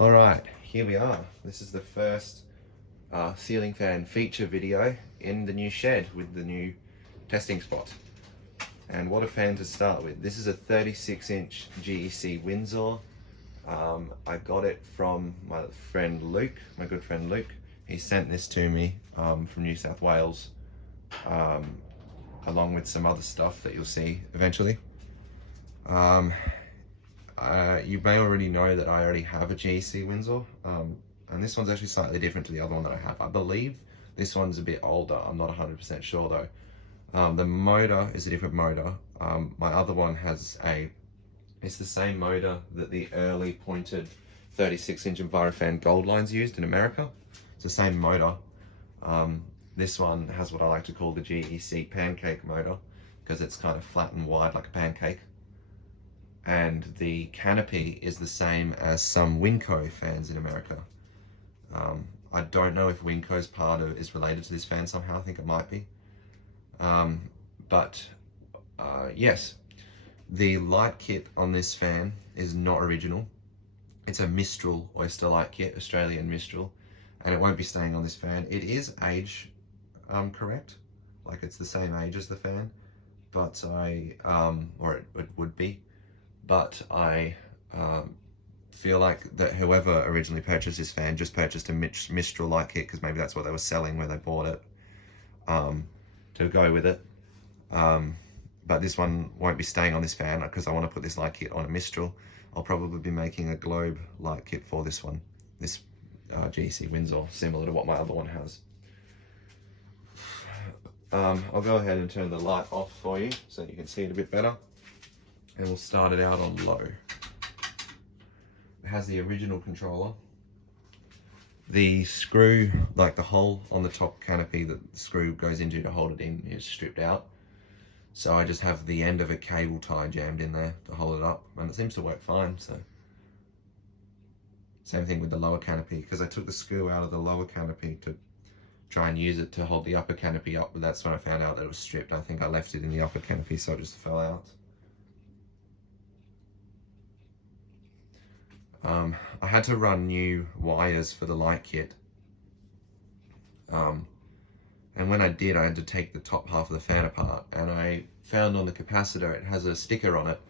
All right, here we are. This is the first ceiling fan feature video in the new shed with the new testing spot. And what a fan to start with. This is a 36-inch GEC Windsor. I got it from my friend Luke, my good friend Luke. He sent this to me from New South Wales, along with some other stuff that you'll see eventually. You may already know that I already have a GEC Windsor, and this one's actually slightly different to the other one that I have. I believe this one's a bit older. I'm not 100% sure though. The motor is a different motor. My other one it's the same motor that the early pointed 36-inch Envirofan Gold lines used in America. It's the same motor. This one has what I like to call the GEC pancake motor because it's kind of flat and wide like a pancake. And the canopy is the same as some Winco fans in America. I don't know if Winco's is related to this fan somehow. I think it might be. Yes, the light kit on this fan is not original. It's a Mistral Oyster light kit, Australian Mistral, and it won't be staying on this fan. It is age correct, like it's the same age as the fan, but it would be. But I feel like that whoever originally purchased this fan just purchased a Mistral light kit because maybe that's what they were selling when they bought it to go with it. But this one won't be staying on this fan because I want to put this light kit on a Mistral. I'll probably be making a globe light kit for this one, this GEC Windsor, similar to what my other one has. I'll go ahead and turn the light off for you so you can see it a bit better. And we'll start it out on low. It has the original controller. The screw, like the hole on the top canopy that the screw goes into to hold it in, is stripped out. So I just have the end of a cable tie jammed in there to hold it up, and it seems to work fine. So same thing with the lower canopy, because I took the screw out of the lower canopy to try and use it to hold the upper canopy up, but that's when I found out that it was stripped. I think I left it in the upper canopy, so it just fell out. I had to run new wires for the light kit, and when I did, I had to take the top half of the fan apart, and I found on the capacitor it has a sticker on it,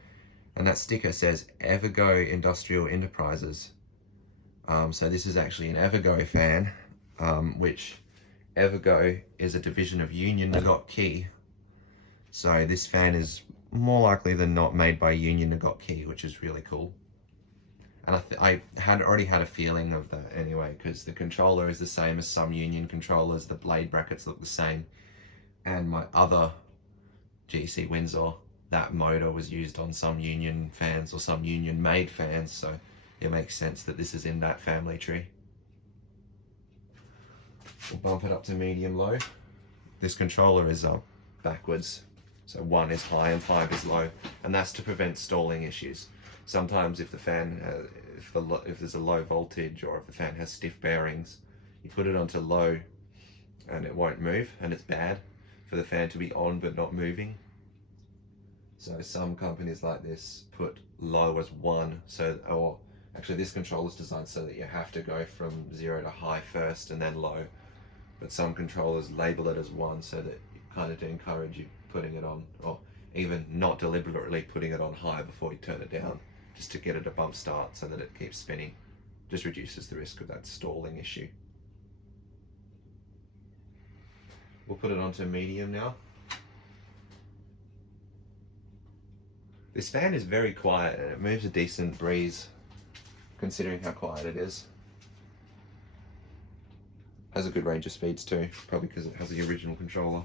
and that sticker says Evergo Industrial Enterprises. So this is actually an Evergo fan, which Evergo is a division of Union Ngok Key. So this fan is more likely than not made by Union Ngok Key, which is really cool. And I had already had a feeling of that anyway, because the controller is the same as some Union controllers, the blade brackets look the same, and my other GEC Windsor, that motor was used on some Union fans or some Union made fans, so it makes sense that this is in that family tree. We'll bump it up to medium low. This controller is backwards, so 1 is high and 5 is low, and that's to prevent stalling issues. Sometimes if the fan, if there's a low voltage or if the fan has stiff bearings, you put it onto low and it won't move, and it's bad for the fan to be on but not moving. So some companies like this put low as 1, or actually this controller is designed so that you have to go from 0 to high first and then low. But some controllers label it as 1 so that kind of to encourage you putting it on, or even not deliberately putting it on high before you turn it down, just to get it a bump start so that it keeps spinning. Just reduces the risk of that stalling issue. We'll put it onto medium now. This fan is very quiet and it moves a decent breeze considering how quiet it is. Has a good range of speeds too, probably because it has the original controller.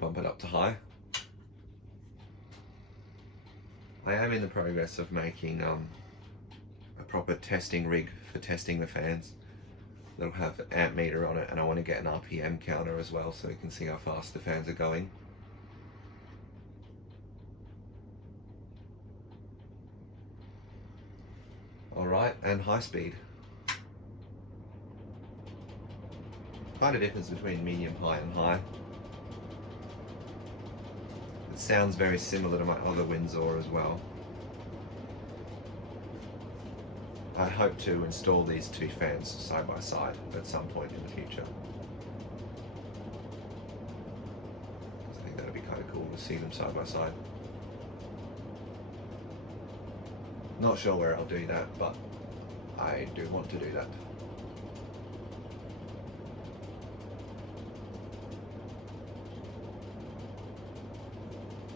Bump it up to high. I am in the progress of making a proper testing rig for testing the fans. That'll have an amp meter on it, and I want to get an RPM counter as well so we can see how fast the fans are going. Alright, and high speed. Quite a difference between medium high and high. It sounds very similar to my other Windsor as well. I hope to install these two fans side by side at some point in the future. I think that'd be kind of cool to see them side by side. Not sure where I'll do that, but I do want to do that.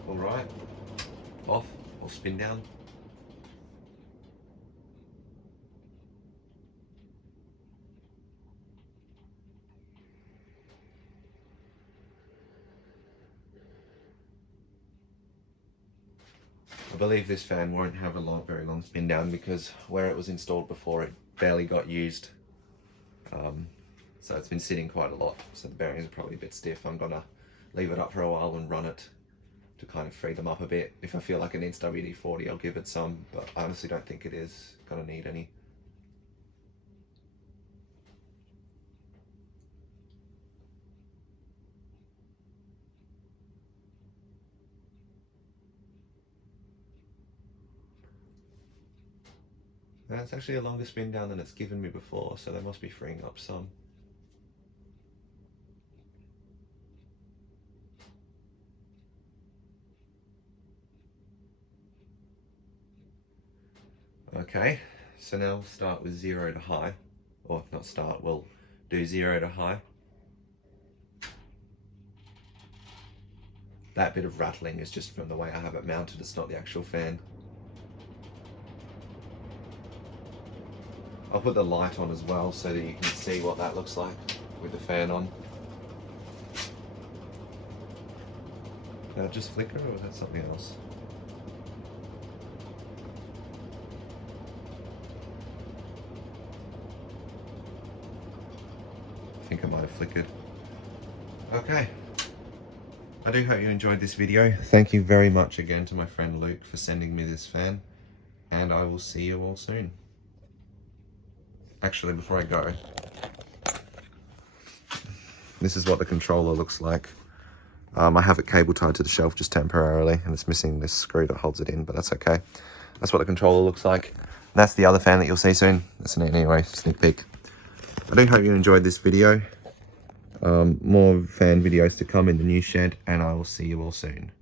Alright, off or spin down. I believe this fan won't have a very long spin down because where it was installed before it barely got used. So it's been sitting quite a lot, so the bearings are probably a bit stiff. I'm gonna leave it up for a while and run it to kind of free them up a bit. If I feel like it needs WD-40, I'll give it some, but I honestly don't think it is gonna need any. That's actually a longer spin down than it's given me before, so they must be freeing up some. Okay, so now we'll start with 0 to high, or not start, we'll do 0 to high. That bit of rattling is just from the way I have it mounted, it's not the actual fan. I'll put the light on as well so that you can see what that looks like with the fan on. Did it just flicker or was that something else? I think it might have flickered. Okay. I do hope you enjoyed this video. Thank you very much again to my friend Luke for sending me this fan, and I will see you all soon. Actually, before I go, this is what the controller looks like. I have it cable tied to the shelf just temporarily, and it's missing this screw that holds it in, but that's okay. That's what the controller looks like. That's the other fan that you'll see soon. That's an anyway, sneak peek. I do hope you enjoyed this video. More fan videos to come in the new shed, and I will see you all soon.